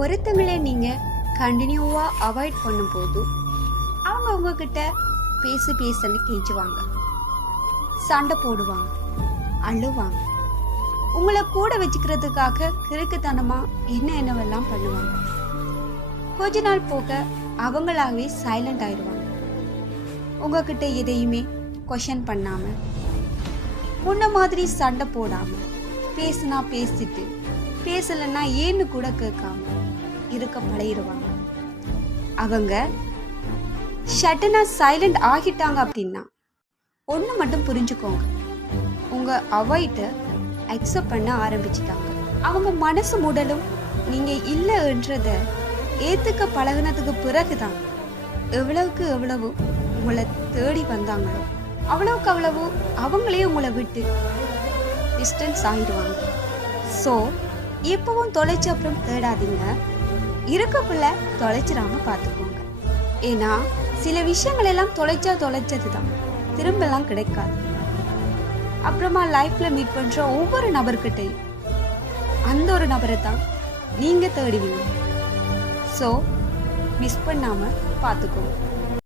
ஒருத்தங்களே நீங்க கண்டினியூவா அவாய்ட் பண்ணும்போது அவங்க உங்ககிட்ட பேசன்னு கெஞ்சுவாங்க, சண்டை போடுவாங்க, அழுவாங்க, உங்களை கூட வச்சுக்கிறதுக்காக கிறுக்குத்தனமா என்னவெல்லாம் பண்ணுவாங்க. கொஞ்ச நாள் போக அவங்களாவே சைலண்ட் ஆயிடுவாங்க. உங்ககிட்ட எதையுமே கொஷன் பண்ணாம, முன்ன மாதிரி சண்டை போடாம, பேசுனா பேசிட்டு பேசலன்னா ஏன்னு கூட கேட்காம இருக்க பழகிடுவாங்க. அவங்க ஷட்டனா சைலண்ட் ஆகிட்டாங்க அப்படின்னா ஒன்று மட்டும் புரிஞ்சுக்கோங்க, உங்க அவாய்டை அக்செப்ட் பண்ண ஆரம்பிச்சிட்டாங்க. அவங்க மனசு மூடலும் நீங்க இல்லைன்றத ஏத்துக்க பழகுனதுக்கு பிறகுதான் எவ்வளவுக்கு எவ்வளவு உங்களை தேடி வந்தாங்களோ அவ்வளவுக்கு அவ்வளவு அவங்களே உங்களை விட்டு டிஸ்டன்ஸ் ஆகிடுவாங்க. ஸோ எப்பவும் தொலைச்ச அப்புறம் தேடாதீங்க, இருக்கக்குள்ள தொலைச்சிடாம பார்த்துக்கோங்க. ஏன்னா சில விஷயங்கள் எல்லாம் தொலைச்சது தான், திரும்பலாம் கிடைக்காது. அப்புறமா லைஃப்ல மீட் பண்ற ஒவ்வொரு நபர்கிட்டையும் அந்த ஒரு நபரை தான் நீங்க தேடுவீங்க. ஸோ மிஸ் பண்ணாம பார்த்துக்கோங்க.